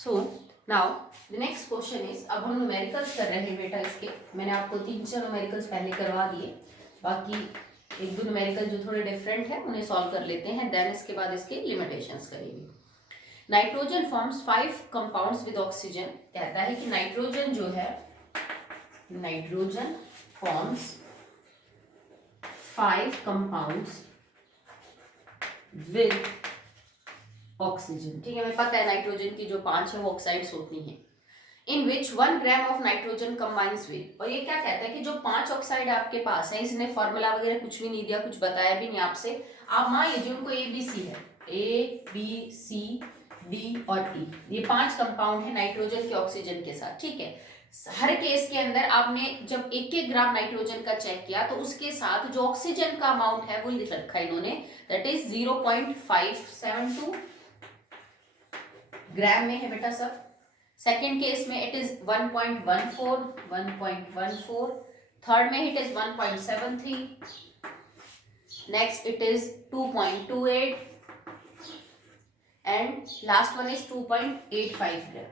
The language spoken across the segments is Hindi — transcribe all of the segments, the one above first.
So now the next question is, अब हम न्यूमेरिकल्स कर रहे हैं बेटा। इसके मैंने आपको 3-4 न्यूमेरिकल्स पहले करवा दिए, बाकी 1-2 न्यूमेरिकल जो थोड़े डिफरेंट है उन्हें सॉल्व कर लेते हैं, देन इसके बाद इसके लिमिटेशंस करेंगे। Nitrogen forms 5 compounds with oxygen. कहता है कि नाइट्रोजन जो है, nitrogen forms 5 compounds with oxygen. ठीक है, हमें पता है नाइट्रोजन की जो 5 है वो ऑक्साइड्स होती हैं। इन विच 1 gram of nitrogen combines with, और ये क्या कहता है कि जो 5 ऑक्साइड आपके पास है, इसने फॉर्मूला वगैरह कुछ भी नहीं दिया, कुछ बताया भी नहीं आपसे। आप मान लीजिए उनको ABC है, ABCD और E, ये 5 कंपाउंड है नाइट्रोजन के ऑक्सीजन के साथ। ठीक है, हर केस के अंदर आपने जब 1-1 ग्राम नाइट्रोजन का चेक किया तो उसके साथ जो ऑक्सीजन का अमाउंट है वो लिख रखा है इन्होंने, दैट इज 0.572 ग्राम में है बेटा सब। सेकेंड केस में इट इज 1.14, थर्ड में it is 1.73, next it is 2.28 and last one is 2.85 ग्राम।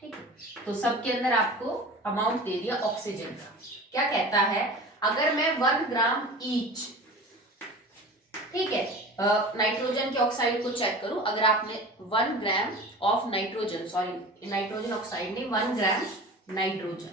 ठीक है, तो सबके अंदर आपको अमाउंट दे दिया ऑक्सीजन का। क्या कहता है, अगर मैं 1 ग्राम ईच, ठीक है, नाइट्रोजन के ऑक्साइड को चेक करूं, अगर आपने 1 gram of nitrogen, sorry nitrogen oxide नहीं, 1 ग्राम नाइट्रोजन,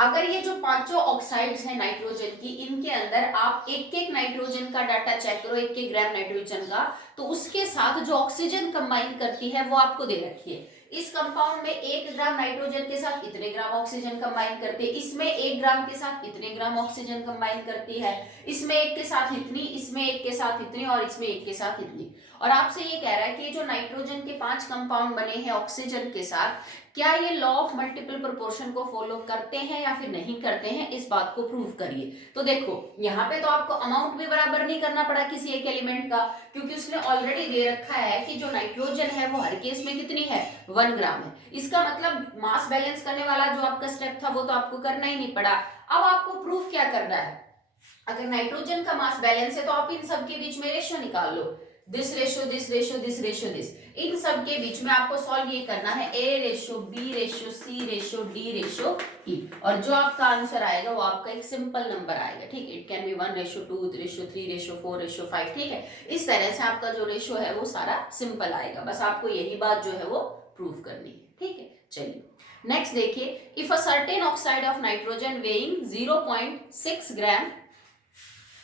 अगर ये जो 5 ऑक्साइड्स हैं नाइट्रोजन की, इनके अंदर आप 1-1 नाइट्रोजन का डाटा चेक करो, 1-1 ग्राम नाइट्रोजन का, तो उसके साथ जो ऑक्सीजन कंबाइन करती है वो आपको दे रखी है। इस कंपाउंड में 1 ग्राम नाइट्रोजन के साथ इतने ग्राम ऑक्सीजन कंबाइन करती है, इसमें 1 ग्राम के साथ इतने ग्राम ऑक्सीजन कंबाइन करती है, इसमें 1 के साथ इतनी, इसमें 1 के साथ इतनी और इसमें 1 के साथ इतनी। और आपसे ये कह रहा है कि जो नाइट्रोजन के 5 कंपाउंड बने हैं ऑक्सीजन के साथ, क्या ये लॉ ऑफ मल्टीपल प्रोपोर्शन को फॉलो करते हैं या फिर नहीं करते हैं, इस बात को प्रूव करिए। तो देखो यहाँ पे तो आपको अमाउंट भी बराबर नहीं करना पड़ा किसी एक एलिमेंट का, क्योंकि उसने ऑलरेडी दे रखा है कि जो नाइट्रोजन है वो हर केस में कितनी है, 1 ग्राम है। इसका मतलब मास बैलेंस करने वाला जो आपका स्टेप था वो तो आपको करना ही नहीं पड़ा। अब आपको प्रूफ क्या करना है, अगर नाइट्रोजन का मास बैलेंस है तो आप इन सब के बीच में रेशियो निकाल लो, this ratio, this ratio, this ratio, this, इन सब के बीच में आपको सॉल्व ये करना है, A ratio, B ratio, C ratio, D ratio, E, और जो आपका आंसर आएगा वो आपका एक सिंपल नंबर आएगा। ठीक है, it can be 1 ratio 2 ratio 3 ratio 4 ratio 5। ठीक है, इस तरह से आपका जो रेशियो है वो सारा सिंपल आएगा, बस आपको यही बात जो है वो प्रूव करनी है। ठीक है, चलिए नेक्स्ट देखिए, if a certain oxide of nitrogen weighing 0.6 ग्राम।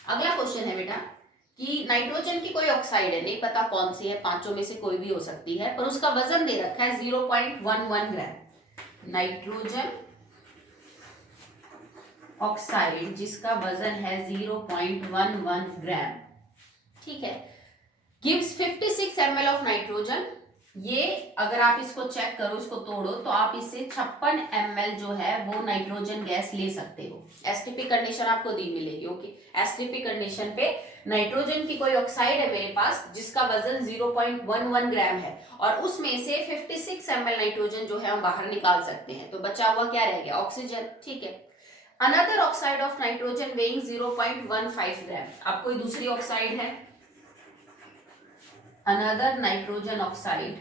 अगला क्वेश्चन है बेटा कि नाइट्रोजन की कोई ऑक्साइड है, नहीं पता कौन सी है, 5 में से कोई भी हो सकती है, पर उसका वजन दे रखा है 0.11 ग्राम। नाइट्रोजन ऑक्साइड जिसका वजन है 0.11 ग्राम, ठीक है, गिव्स 56 ml ऑफ नाइट्रोजन। ये अगर आप इसको चेक करो, इसको तोड़ो, तो आप इससे 56 ml जो है वो नाइट्रोजन गैस ले सकते हो। एसटीपी कंडीशन आपको दी मिलेगी। ओके, एसटीपी कंडीशन पे नाइट्रोजन की कोई ऑक्साइड है मेरे पास जिसका वजन 0.11 ग्राम है, और उसमें से 56 ml नाइट्रोजन जो है हम बाहर निकाल सकते हैं, तो बचा हुआ क्या रह गया, ऑक्सीजन। ठीक है, another oxide of nitrogen weighing 0.15 ग्राम। अब कोई दूसरी ऑक्साइड है, अनदर नाइट्रोजन ऑक्साइड,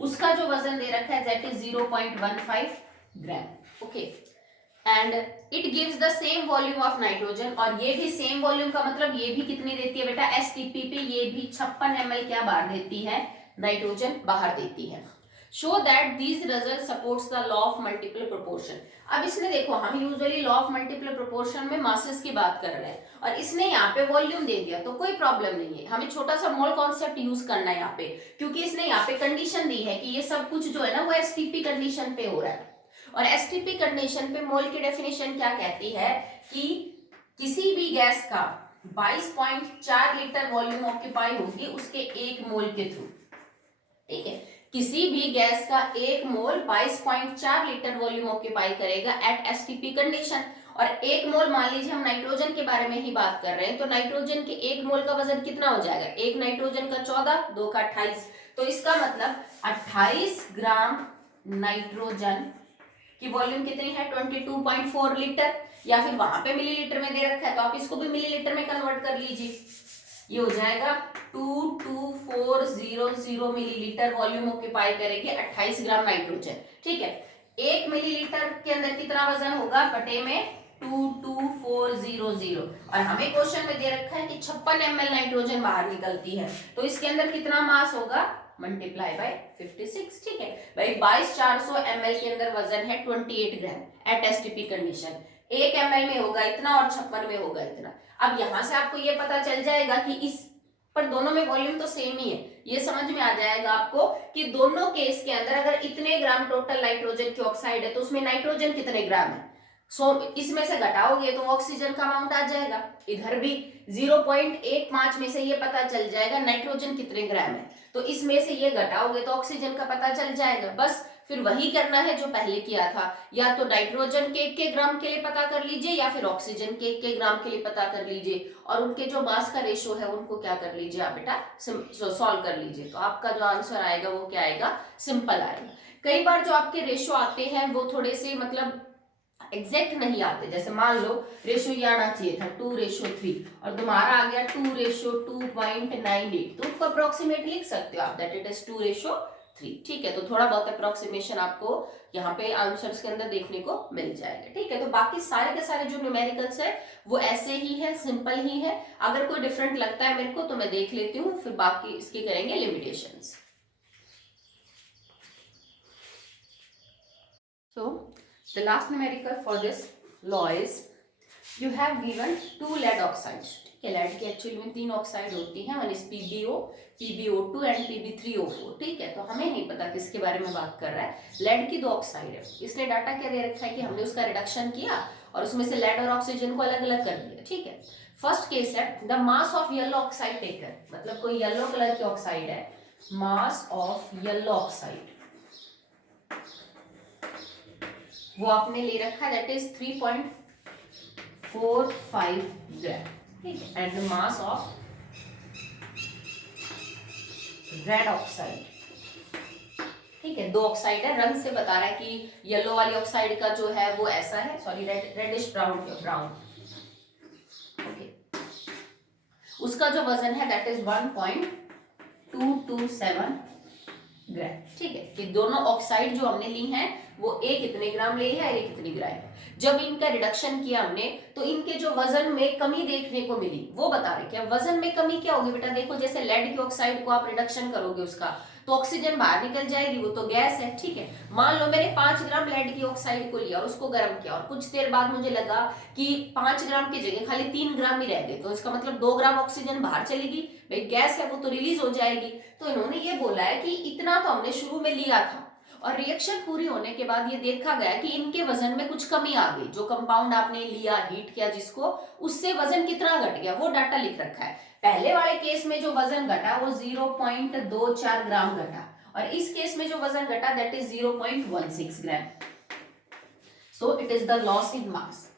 उसका जो वजन दे रखा है that is 0.15 gram. Okay, and it gives the same volume of nitrogen, और ये भी सेम वॉल्यूम का मतलब ये भी कितनी देती है बेटा, एसटीपी पे ये भी 56 ml क्या बाहर देती है, नाइट्रोजन बाहर देती है। Show that these result supports the law of multiple proportion. अब इसने देखो, हम usually law of multiple proportion में मासेस की बात कर रहे हैं, और इसने यहाँ पे वॉल्यूम दे दिया, तो कोई प्रॉब्लम नहीं है, हमें छोटा सा मोल कॉन्सेप्ट यूज करना है यहाँ पे, क्योंकि इसने यहाँ पे कंडीशन दी है कि ये सब कुछ जो है ना वो एसटीपी कंडीशन पे हो रहा है, और एसटीपी कंडीशन पे मोल की डेफिनेशन क्या कहती है कि किसी भी गैस का 22.4 लीटर वॉल्यूम ऑक्यूपाई होगी उसके 1 मोल के थ्रू। ठीक है, किसी भी गैस का 1 मोल 22.4 लीटर वॉल्यूम ऑक्यूपाई करेगा एट एसटीपी कंडीशन, और 1 मोल मान लीजिए हम नाइट्रोजन के बारे में ही बात कर रहे हैं, तो नाइट्रोजन के 1 मोल का वजन कितना हो जाएगा, 1 नाइट्रोजन का 14, 2 का 28, तो इसका मतलब 28 ग्राम नाइट्रोजन की वॉल्यूम कितनी है, 22.4 लीटर, या फिर वहां पे मिलीलीटर में दे रखा है तो आप इसको भी मिलीलीटर में कन्वर्ट कर लीजिए। ये हो जाएगा 22400 मिलीलीटर वॉल्यूम ऑक्यूपाई करेगी 28 ग्राम नाइट्रोजन। ठीक है, 1 मिलीलीटर के अंदर कितना वजन होगा बटे में 22400, और हमें क्वेश्चन में दे रखा है कि 56 ml नाइट्रोजन बाहर निकलती है, तो इसके अंदर कितना मास होगा मल्टीप्लाई बाय 56। ठीक है भाई, 22400 ml के अंदर वजन है 28 ग्राम एट एसटीपी कंडीशन। 1 ml में होगा इतना और 56 में होगा इतना। अब यहां से आपको ये पता चल जाएगा कि इस पर दोनों में वॉल्यूम तो सेम ही है, ये समझ में आ जाएगा आपको कि दोनों केस के अंदर अगर इतने ग्राम टोटल नाइट्रोजन की ऑक्साइड है तो उसमें नाइट्रोजन कितने ग्राम है। इसमें से घटाओगे तो ऑक्सीजन का अमाउंट आ जाएगा। इधर भी 0.15 में से ये पता चल जाएगा नाइट्रोजन कितने ग्राम है, तो इसमें से ये घटाओगे तो ऑक्सीजन का पता चल जाएगा। बस फिर वही करना है जो पहले किया था, या तो नाइट्रोजन के 1 ग्राम के लिए पता कर लीजिए या फिर ऑक्सीजन के 1 ग्राम के लिए पता कर लीजिए, और उनके जो मास का रेशो है उनको क्या कर लीजिए आप बेटा सॉल्व कर लीजिए, तो आपका जो आंसर आएगा वो क्या आएगा, सिंपल आएगा। कई बार जो आपके रेशो आते हैं वो थोड़े से मतलब एग्जैक्ट नहीं आते, जैसे मान लो रेशो ये आना चाहिए था 2:3 और तुम्हारा आ गया 2:2.98, तो उसको अप्रोक्सीमेट लिख सकते हो आप दैट इट इज 2:3। ठीक है, तो थोड़ा बहुत अप्रोक्सीमेशन आपको यहाँ पे आंसर्स के अंदर देखने को मिल जाएगा। ठीक है, तो बाकी सारे के सारे जो न्यूमेरिकल्स है वो ऐसे ही है, सिंपल ही है। अगर कोई डिफरेंट लगता है मेरे को तो मैं देख लेती हूँ, फिर बाकी इसके करेंगे limitations. So the last numerical for this law is you have given 2 lead oxides। ठीक है, lead की एक्चुअली में 3 ऑक्साइड होती हैं, one is PbO, PbO2 and Pb3O4। ठीक है, तो हमें नहीं पता किसके बारे में बात कर रहा है। lead की 2 ऑक्साइड है, इसलिए डाटा क्या दे रखा है कि हमने उसका रिडक्शन किया और उसमें से lead और ऑक्सीजन को अलग अलग कर दिया। ठीक है, फर्स्ट केस है the mass of yellow oxide taken, मतलब कोई येलो कलर की ऑक्साइड है, मास ऑफ येलो ऑक्साइड वो आपने ले रखा है दैट इज 3.45 ग्राम। ठीक है, and the mass of red oxide, ठीक है 2 ऑक्साइड है, रंग से बता रहा है कि येलो वाली ऑक्साइड का जो है वो ऐसा है, सॉरी रेडिश ब्राउन। ओके, उसका जो वजन है दैट इज 1.227 ग्राम। ठीक है, कि दोनों ऑक्साइड जो हमने ली हैं वो एक इतने ग्राम ले है, एक इतनी ग्राम है। जब इनका रिडक्शन किया हमने तो इनके जो वजन में कमी देखने को मिली वो बता रहे क्या वजन में कमी क्या होगी बेटा। देखो जैसे लेड की ऑक्साइड को आप रिडक्शन करोगे उसका तो ऑक्सीजन बाहर निकल जाएगी, वो तो गैस है। ठीक है, मान लो मैंने 5 ग्राम लेड की ऑक्साइड को लिया और उसको गर्म किया और कुछ देर बाद मुझे लगा कि 5 ग्राम की जगह खाली 3 ग्राम ही रह गए, तो इसका मतलब 2 ग्राम ऑक्सीजन बाहर चलेगी, भाई गैस है वो तो रिलीज हो जाएगी। तो इन्होंने ये बोला है कि इतना तो हमने शुरू में लिया था और रिएक्शन पूरी होने के बाद ये देखा गया कि इनके वजन में कुछ कमी आ गई, जो कंपाउंड आपने लिया हीट किया जिसको, उससे वजन कितना घट गया वो डाटा लिख रखा है। पहले वाले केस में जो वजन घटा वो 0.24 ग्राम घटा और इस केस में जो वजन घटा that is 0.16 gram. So it is the loss in mass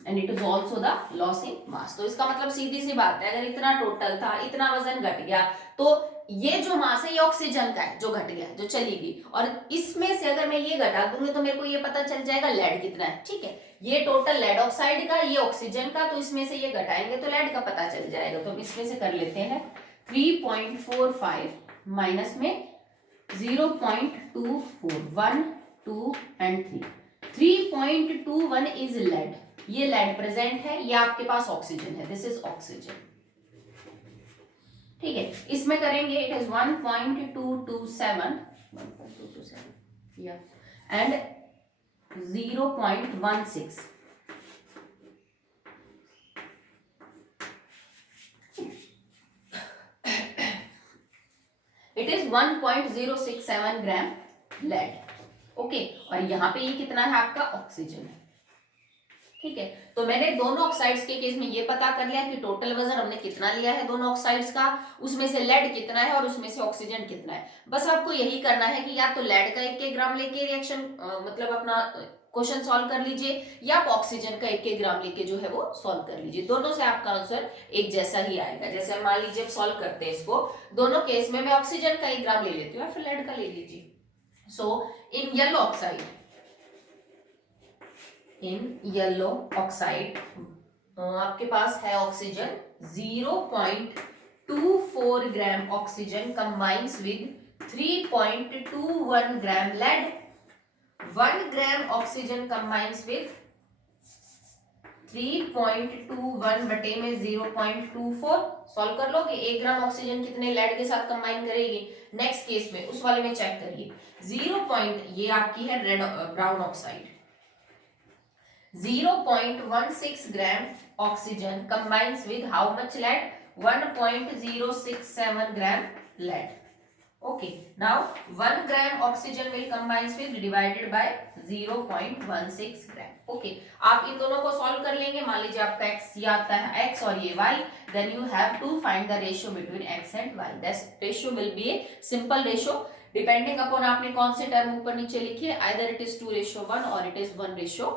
and it is also the loss in mass. तो इसका मतलब सीधी सी बात है, अगर इतना टोटल था, इतना वजन घट गया, तो ये जो मास है ये ऑक्सीजन का है जो घट गया, जो चली गई, और इसमें से अगर मैं ये घटा दूंगी तो मेरे को ये पता चल जाएगा लेड कितना है। ठीक है, ये टोटल लेड ऑक्साइड का, ये ऑक्सीजन का, तो इसमें से ये घटाएंगे तो लेड का पता चल जाएगा। तो हम इसमें से कर लेते हैं 3.45 माइनस में 0.24 1 2 एंड 3.21 इज लेड, ये लेड प्रेजेंट है, ये आपके पास ऑक्सीजन है, दिस इज ऑक्सीजन। ठीक है, इसमें करेंगे it is 1.227 and 0.16। It is 1.067 gram lead. Okay, और यहां पे ये कितना है आपका ऑक्सीजन है। ठीक है, तो मैंने दोनों ऑक्साइड्स के केस में ये पता कर लिया कि टोटल वजन हमने कितना लिया है दोनों ऑक्साइड्स का, उसमें से लेड कितना है और उसमें से ऑक्सीजन कितना है। बस आपको यही करना है कि या तो लेड का 1 ग्राम लेके रिएक्शन मतलब अपना क्वेश्चन सॉल्व कर लीजिए, या आप ऑक्सीजन का 1 ग्राम लेके जो है वो सॉल्व कर लीजिए, दोनों से आपका आंसर एक जैसा ही आएगा। जैसे मान लीजिए सॉल्व करते हैं इसको, दोनों केस में मैं ऑक्सीजन का 1 ग्राम ले लेती हूँ या फिर लेड का ले लीजिए। सो इन येलो ऑक्साइड आपके पास है oxygen 0.24 gram oxygen combines with 3.21 gram lead. 1 gram oxygen combines with 3.21 बटे में 0.24. सॉल्व कर लो कि 1 ग्राम ऑक्सीजन कितने लेड के साथ कंबाइन करेगी. नेक्स्ट केस में उस वाले में चेक करिए. 0. ये आपकी है red brown oxide. 0.16 gram oxygen combines with how much lead. 1.067 gram lead. Okay, now 1 gram oxygen will combines with divided by 0.16 gram. Okay, आप इन दोनों को सॉल्व कर लेंगे. मान लीजिए आपका x ये आता है x और ये y, then you have to find the ratio between x and y. That ratio will be a simple ratio depending upon आपने कौन से टर्म ऊपर नीचे लिखे. Either it is 2:1 or it is 1:2.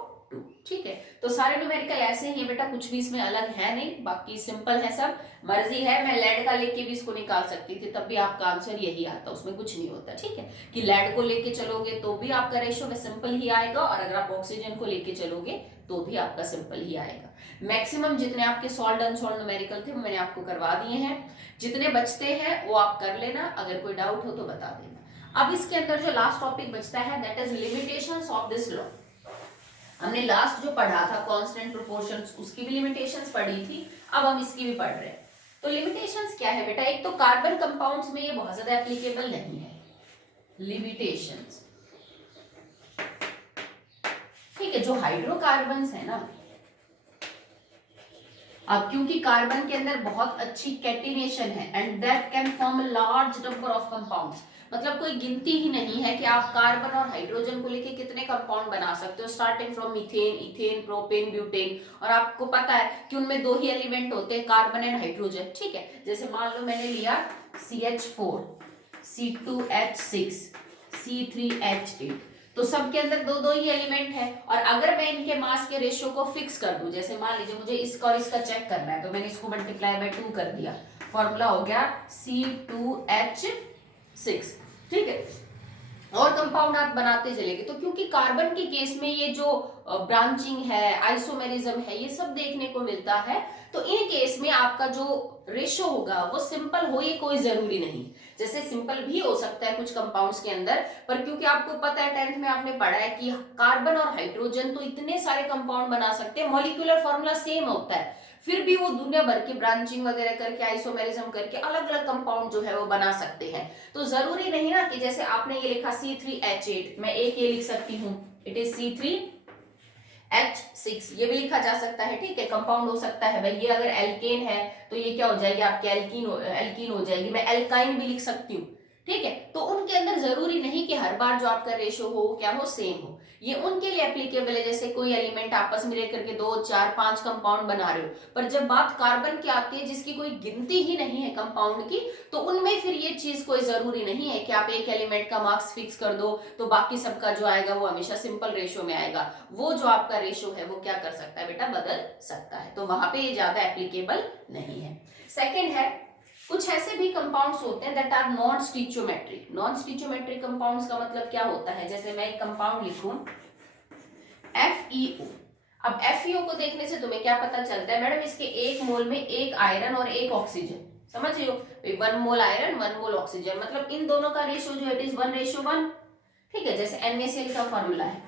ठीक है, तो सारे न्यूमेरिकल ऐसे ही है बेटा, कुछ भी इसमें अलग है नहीं, बाकी सिंपल है सब. मर्जी है, मैं लेड का लेके भी इसको निकाल सकती थी, तब भी आपका आंसर यही आता, उसमें कुछ नहीं होता. ठीक है, कि लेड को लेके चलोगे तो भी आपका रेशियो सिंपल ही आएगा, और अगर आप ऑक्सीजन को लेके चलोगे तो भी आपका सिंपल ही आएगा. मैक्सिमम जितने आपके सॉल्व अनसॉल्व न्यूमेरिकल थे वो मैंने आपको करवा दिए हैं. जितने बचते हैं वो आप कर लेना, अगर कोई डाउट हो तो बता देना. अब इसके अंदर जो लास्ट टॉपिक बचता है that is limitations of this law. हमने लास्ट जो पढ़ा था कांस्टेंट प्रोपोर्शंस, उसकी भी लिमिटेशंस पढ़ी थी, अब हम इसकी भी पढ़ रहे हैं. तो लिमिटेशंस क्या है बेटा. एक तो कार्बन कंपाउंड्स में ये बहुत ज्यादा एप्लीकेबल नहीं है लिमिटेशंस. ठीक है, जो हाइड्रोकार्बन्स है ना, अब क्योंकि कार्बन के अंदर बहुत अच्छी कैटिनेशन है and that can form a large number of compounds. मतलब कोई गिनती ही नहीं है कि आप कार्बन और हाइड्रोजन को लेके कितने कंपाउंड बना सकते हो, starting from methane, ethane, propane, butane. और आपको पता है कि उनमें दो ही एलिमेंट होते हैं, कार्बन एंड हाइड्रोजन. ठीक है, जैसे मान लो मैंने लिया CH4, C2H6, C3H8, तो सबके अंदर दो दो ही एलिमेंट है. और अगर मैं इनके मास के रेशियो को फिक्स कर दूं, जैसे मान लीजिए मुझे इसका और इसका चेक करना है, तो मैंने इसको मल्टीप्लाई बाय 2 कर दिया, फॉर्मूला हो गया C2H6. ठीक है, और कंपाउंड आप बनाते चलेंगे. तो क्योंकि कार्बन के केस में ये जो ब्रांचिंग है, आइसोमेरिज्म है, ये सब देखने को मिलता है, तो इन केस में आपका जो रेशियो होगा वो सिंपल हो, ये कोई जरूरी नहीं. जैसे सिंपल भी हो सकता है कुछ कंपाउंड्स के अंदर, पर क्योंकि आपको पता है 10th में आपने पढ़ा है कि कार्बन और हाइड्रोजन तो इतने सारे कंपाउंड बना सकते हैं, मॉलिक्यूलर फॉर्मूला सेम होता है, फिर भी वो दुनिया भर की ब्रांचिंग वगैरह करके, आइसोमेरिज्म करके अलग अलग कंपाउंड जो है वो बना सकते हैं. तो जरूरी नहीं ना कि जैसे आपने ये लिखा C3H8, मैं एक ये लिख सकती हूँ, इट इज C3H6, ये भी लिखा जा सकता है. ठीक है, कंपाउंड हो सकता है भाई. ये अगर एल्केन है तो ये क्या हो जाएगी आपकी एल्कीन हो जाएगी. मैं एल्काइन भी लिख सकती हूँ. ठीक है, तो उनके अंदर जरूरी नहीं कि हर बार जो आपका रेशियो हो क्या हो, सेम हो. ये उनके लिए एप्लीकेबल है, जैसे कोई एलिमेंट आपस में रह करके 2, 4, 5 कंपाउंड बना रहे हो. पर जब बात कार्बन की आती है जिसकी कोई गिनती ही नहीं है कंपाउंड की, तो उनमें फिर ये चीज कोई जरूरी नहीं है कि आप एक एलिमेंट का मार्क्स फिक्स कर दो तो बाकी सबका जो आएगा वो हमेशा सिंपल रेशियो में आएगा. वो जो आपका रेशियो है वो क्या कर सकता है बेटा, बदल सकता है. तो वहां पे ये ज्यादा एप्लीकेबल नहीं है. सेकेंड है, कुछ ऐसे भी कंपाउंड्स होते हैं that are non stoichiometric. Non stoichiometric compounds का मतलब क्या होता है, जैसे मैं एक कंपाउंड लिखूं FeO. अब FeO को देखने से तुम्हें क्या पता चलता है मैडम, इसके एक मोल में एक आयरन और एक ऑक्सीजन. समझ रहे हो, 1 मोल आयरन 1 मोल ऑक्सीजन, मतलब इन दोनों का रेशियो जो इट इज 1:1. ठीक है, जैसे NaCl का फॉर्मूला है,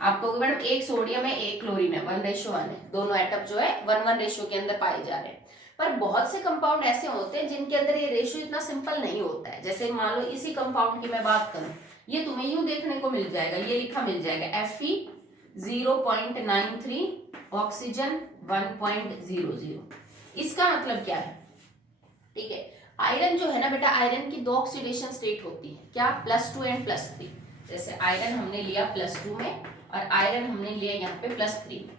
आपको मैडम एक सोडियम है एक क्लोरीन है, 1:1 है. दोनों एटम जो है 1:1 रेशियो के अंदर पाए जा रहे हैं. पर बहुत से कंपाउंड ऐसे होते हैं जिनके अंदर ये रेशियो इतना सिंपल नहीं होता है. जैसे मान लो इसी कंपाउंड की मैं बात करूं, ये तुम्हें यूं देखने को मिल जाएगा, ये लिखा मिल जाएगा Fe 0.93, ऑक्सीजन 1.00. इसका मतलब क्या है. ठीक है, आयरन जो है ना बेटा, आयरन की 2 ऑक्सीडेशन स्टेट होती है, क्या, +2 एंड +3. जैसे आयरन हमने लिया +2 में और आयरन हमने लिया यहाँ पे +3 में.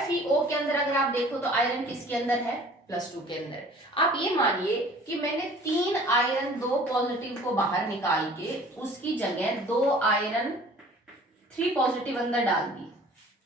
FeO के अंदर अगर आप देखो तो आयरन किसके अंदर है, +2 के अंदर. आप ये मानिए कि मैंने 3 आयरन 2 पॉजिटिव को बाहर निकाल के उसकी जगह 2 आयरन 3 पॉजिटिव अंदर डाल दी.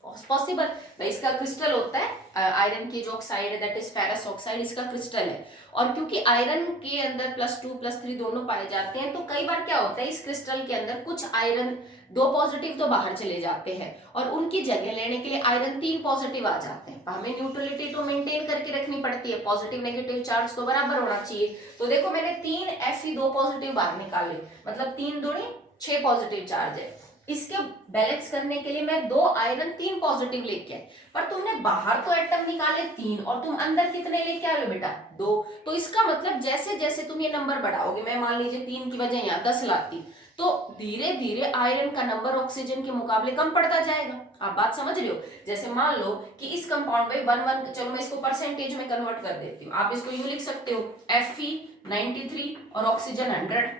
पॉसिबल भाई, इसका क्रिस्टल होता है आयरन की जो ऑक्साइड है दैट इज फेरस ऑक्साइड, इसका क्रिस्टल है। और क्योंकि आयरन के अंदर +2 +3 दोनों पाए जाते हैं, तो कई बार क्या होता है इस क्रिस्टल के अंदर कुछ आयरन 2 पॉजिटिव तो बाहर चले जाते हैं और उनकी जगह लेने के लिए आयरन 3 पॉजिटिव आ जाते हैं। हमें न्यूट्रलिटी तो मेंटेन करके रखनी पड़ती है, पॉजिटिव नेगेटिव चार्ज तो बराबर होना चाहिए। तो देखो मैंने 3 Fe2 पॉजिटिव बाहर निकाले, मतलब 3 दूनी 6 पॉजिटिव चार्ज है। इसके बैलेंस करने के लिए मैं 2 आयरन 3 पॉजिटिव लेके आए, पर तुमने बाहर तो एटम निकाले 3 और तुम अंदर कितने लेके आ रहे हो बेटा 2। तो इसका मतलब जैसे जैसे तुम ये नंबर बढ़ाओगे, मैं मान लीजिए 3 की वजह यहाँ 10 लाती, तो धीरे धीरे आयरन का नंबर ऑक्सीजन के मुकाबले कम पड़ता जाएगा। आप बात समझ रहे हो? जैसे मान लो कि इस कंपाउंड में 1 चलो मैं इसको परसेंटेज में कन्वर्ट कर देती हूँ, आप इसको यूं लिख सकते हो Fe93 और ऑक्सीजन 100,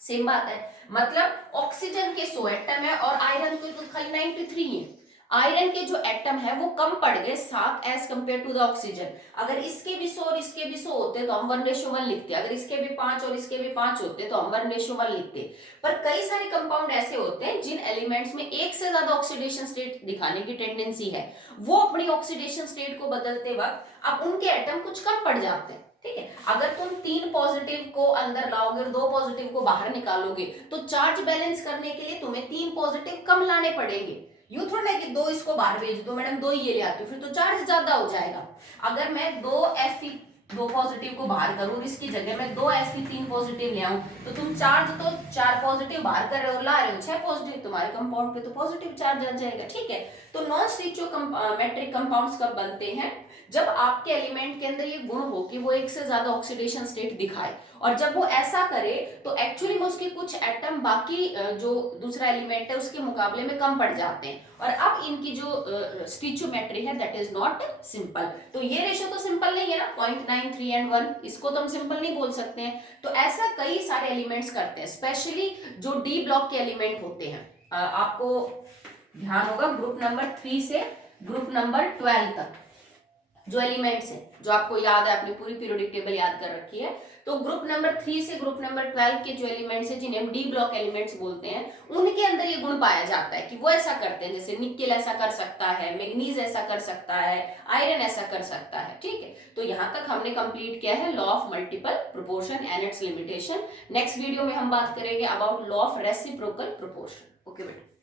सेम बात है। मतलब ऑक्सीजन के 100 एटम है और आयरन के तो खाली 93 है। आयरन के जो एटम है वो कम पड़ गए 7 as compared to the oxygen. अगर इसके भी 100 और इसके भी 100 होते तो हम 1:1 लिखते, अगर इसके भी 5 और इसके भी 5 होते तो हम 1:1 लिखते। पर कई सारे कंपाउंड ऐसे होते हैं जिन एलिमेंट्स में एक से ज्यादा ऑक्सीडेशन स्टेट दिखाने की टेंडेंसी है, वो अपनी ऑक्सीडेशन स्टेट को बदलते वक्त अब उनके एटम कुछ कम पड़ जाते हैं। ठीक है, अगर तुम 3 पॉजिटिव को अंदर लाओगे और 2 पॉजिटिव को बाहर निकालोगे तो चार्ज बैलेंस करने के लिए तुम्हें 3 पॉजिटिव कम लाने पड़ेंगे। यूं थोड़ा ना कि 2 इसको बाहर भेज दो मैडम 2 ही ये ले आती हूँ, फिर तो चार्ज ज्यादा हो जाएगा। अगर मैं 2 पॉजिटिव को बाहर करूँ, इसकी जगह मैं 2 Fe3 पॉजिटिव ले आऊं, तो तुम चार्ज तो 4 पॉजिटिव बाहर कर रहे हो, ला रहे हो 6 पॉजिटिव, तुम्हारे कंपाउंड पे तो पॉजिटिव चार्ज आ जाएगा। ठीक है, तो नॉन स्टीरियोमेट्रिक कंपाउंड्स कब बनते हैं? जब आपके एलिमेंट के अंदर ये गुण हो कि वो एक से ज्यादा ऑक्सीडेशन स्टेट दिखाए, और जब वो ऐसा करे तो एक्चुअली में उसके कुछ एटम बाकी जो दूसरा एलिमेंट है उसके मुकाबले में कम पड़ जाते हैं, और अब इनकी जो स्टीरियोमेट्री है दैट इज नॉट सिंपल। तो ये रेशो तो सिंपल नहीं है ना, 0.9 3 and 1, इसको तो हम सिंपल नहीं बोल सकते हैं। तो ऐसा कई सारे एलिमेंट्स करते हैं, स्पेशली जो डी ब्लॉक के एलिमेंट होते हैं। आपको ध्यान होगा ग्रुप नंबर 3 से ग्रुप नंबर 12 तक जो एलिमेंट्स हैं, जो आपको याद है, अपनी पूरी पीरियोडिक टेबल याद कर रखी है, तो ग्रुप नंबर 3 से ग्रुप नंबर 12 के जो एलिमेंट्स हैं जिन्हें हम डी ब्लॉक एलिमेंट्स बोलते हैं, उनके अंदर ये गुण पाया जाता है कि वो ऐसा करते हैं। जैसे निकेल ऐसा कर सकता है, मैग्नीज ऐसा कर सकता है, आयरन ऐसा कर सकता है। ठीक है, तो यहाँ तक हमने कंप्लीट किया है law of multiple proportion and it's limitation. Next video में हम बात करेंगे about law of reciprocal proportion. Okay बेटा।